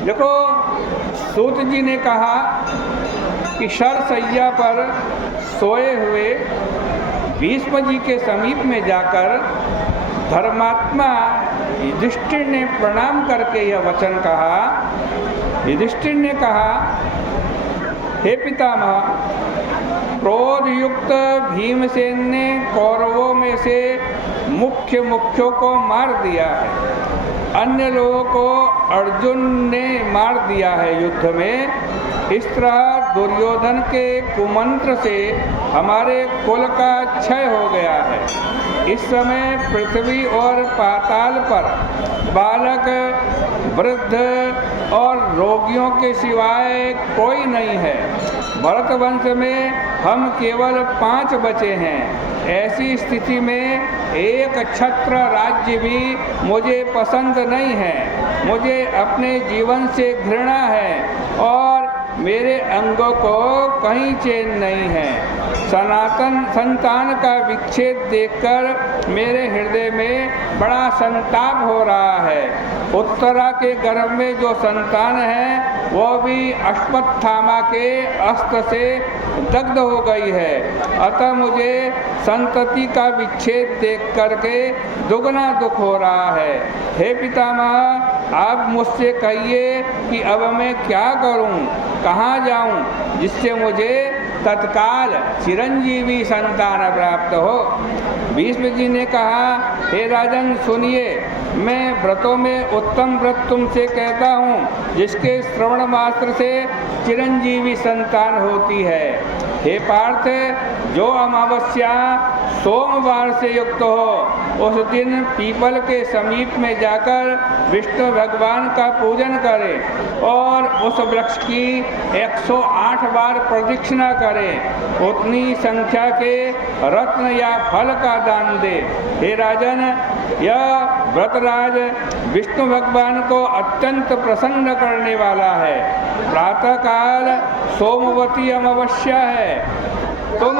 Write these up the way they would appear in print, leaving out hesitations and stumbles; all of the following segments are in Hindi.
देखो, सूत जी ने कहा कि शरशैया पर सोए हुए भीष्म जी के समीप में जाकर धर्मात्मा युधिष्ठिर ने प्रणाम करके यह वचन कहा। युधिष्ठिर ने कहा, हे पितामह, क्रोध युक्त भीमसेन ने कौरवों में से मुख्यों को मार दिया है। अन्य लोगों को अर्जुन ने मार दिया है युद्ध में। इस तरह दुर्योधन के कुमंत्र से हमारे कुल का क्षय हो गया है। इस समय पृथ्वी और पाताल पर बालक, वृद्ध और रोगियों के सिवाय कोई नहीं है। भरत वंश में हम केवल 5 बचे हैं। ऐसी स्थिति में एक छत्र राज्य भी मुझे पसंद नहीं है। मुझे अपने जीवन से घृणा है और मेरे अंगों को कहीं चैन नहीं है। सनातन संतान का विच्छेद देखकर मेरे हृदय में बड़ा संताप हो रहा है। उत्तरा के गर्भ में जो संतान है वो भी अश्वत्थामा के अस्त्र से दग्ध हो गई है। अतः मुझे संतति का विच्छेद देख करके दुगना दुख हो रहा है। हे पितामह, आप मुझसे कहिए कि अब मैं क्या करूं, कहाँ जाऊं, जिससे मुझे तत्काल चिरंजीवी संतान प्राप्त हो। भीष्म जी ने कहा, हे राजन सुनिए, मैं व्रतों में उत्तम व्रत तुमसे कहता हूँ, जिसके श्रवण मात्र से चिरंजीवी संतान होती है। हे पार्थ, जो अमावस्या सोमवार से युक्त हो, उस दिन पीपल के समीप में जाकर विष्णु भगवान का पूजन करे और उस वृक्ष की 108 बार प्रदक्षिणा करे। उतनी संख्या के रत्न या फल का दान दे। हे राजन, यह व्रतराज विष्णु भगवान को अत्यंत प्रसन्न करने वाला है। प्रातःकाल सोमवती अमावस्या है। तुम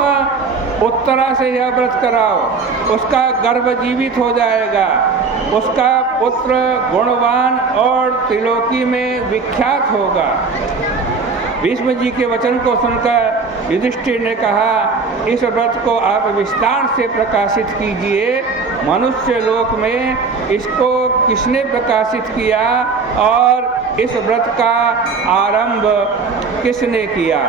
उत्तरा से यह व्रत कराओ, उसका गर्भ जीवित हो जाएगा। उसका पुत्र गुणवान और त्रिलोकी में विख्यात होगा। भीष्म जी के वचन को सुनकर युधिष्ठिर ने कहा, इस व्रत को आप विस्तार से प्रकाशित कीजिए। मनुष्य लोक में इसको किसने प्रकाशित किया और इस व्रत का आरंभ किसने किया?